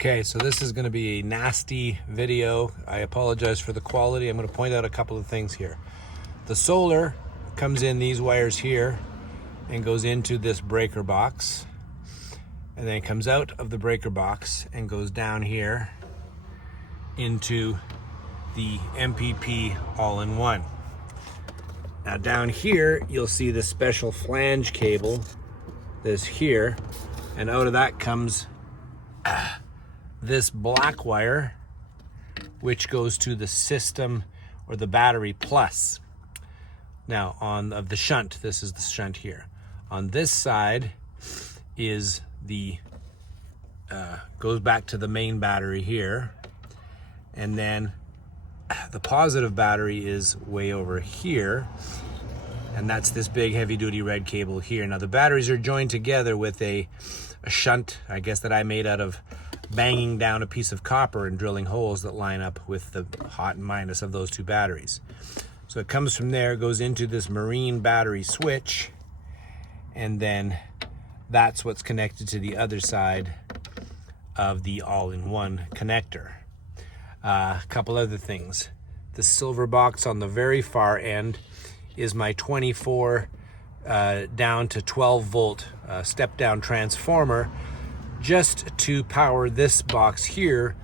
Okay, so this is going to be a nasty video. I apologize for the quality. I'm going to point out a couple of things here. The solar comes in these wires here and goes into this breaker box, and then it comes out of the breaker box and goes down here into the MPP all-in-one. Now down here you'll see the special flange cable that's here, and out of that comes this black wire, which goes to the system or the battery plus. Now of the shunt, this is the shunt here. On this side is the goes back to the main battery here, and then the positive battery is way over here, and that's this big heavy duty red cable here. Now the batteries are joined together with a shunt, I guess, that I made out of banging down a piece of copper and drilling holes that line up with the hot and minus of those two batteries. So it comes from there, goes into this marine battery switch, and then that's what's connected to the other side of the all-in-one connector. A couple other things. The silver box on the very far end is my 24 down to 12 volt step down transformer, just to power this box here,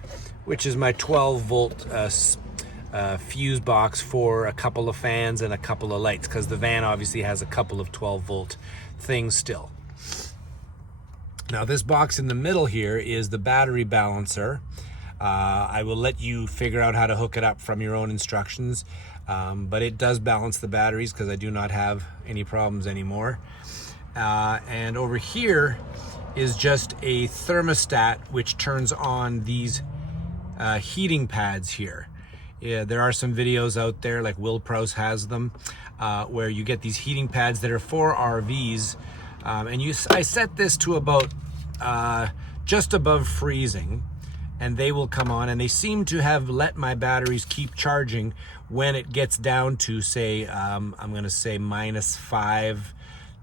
which is my 12 volt fuse box for a couple of fans and a couple of lights, because the van obviously has a couple of 12 volt things still. Now this box in the middle here is the battery balancer. I will let you figure out how to hook it up from your own instructions, but it does balance the batteries because I do not have any problems anymore. And over here is just a thermostat which turns on these heating pads here. Yeah, there are some videos out there, like Will Prowse has them, where you get these heating pads that are for RVs, and I set this to about just above freezing, and they will come on, and they seem to have let my batteries keep charging when it gets down to, say, I'm going to say -5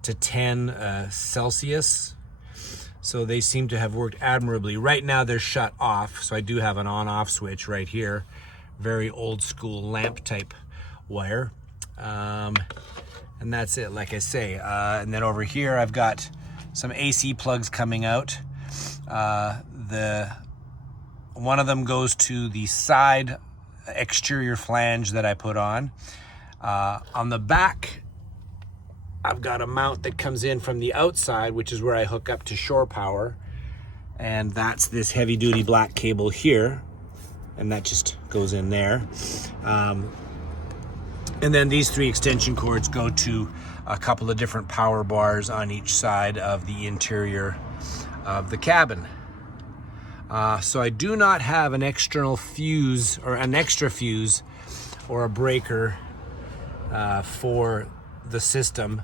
to 10 Celsius. So they seem to have worked admirably. Right now they're shut off, so I do have an on-off switch right here. Very old school lamp type wire. And that's it, like I say. And then over here I've got some AC plugs coming out. One of them goes to the side exterior flange that I put on. On the back, I've got a mount that comes in from the outside, which is where I hook up to shore power. And that's this heavy duty black cable here. And that just goes in there. And then these 3 extension cords go to a couple of different power bars on each side of the interior of the cabin. So I do not have an external fuse or an extra fuse or a breaker for the system.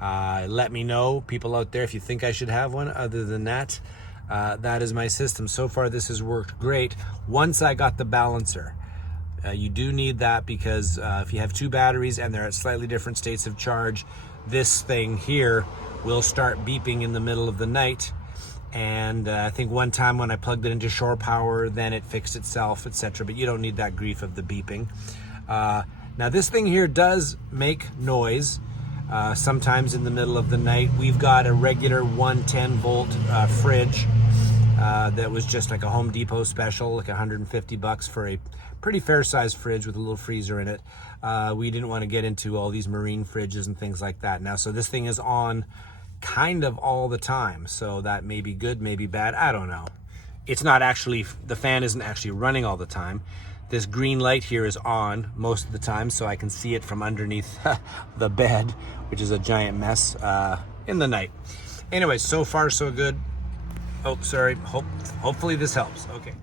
Let me know, people out there, if you think I should have one. Other than that, that is my system. So far this has worked great. Once I got the balancer, you do need that, because if you have 2 batteries and they're at slightly different states of charge, this thing here will start beeping in the middle of the night. And I think one time when I plugged it into shore power, then it fixed itself, etc. But you don't need that grief of the beeping. Now this thing here does make noise sometimes in the middle of the night. We've got a regular 110 volt fridge that was just like a Home Depot special, like $150 for a pretty fair sized fridge with a little freezer in it. We didn't want to get into all these marine fridges and things like that now, so this thing is on kind of all the time, so that may be good, maybe bad, I don't know. It's not actually, the fan isn't actually running all the time. This green light here is on most of the time, so I can see it from underneath the bed, which is a giant mess in the night. Anyway, so far so good. Oh, sorry. Hopefully this helps. Okay.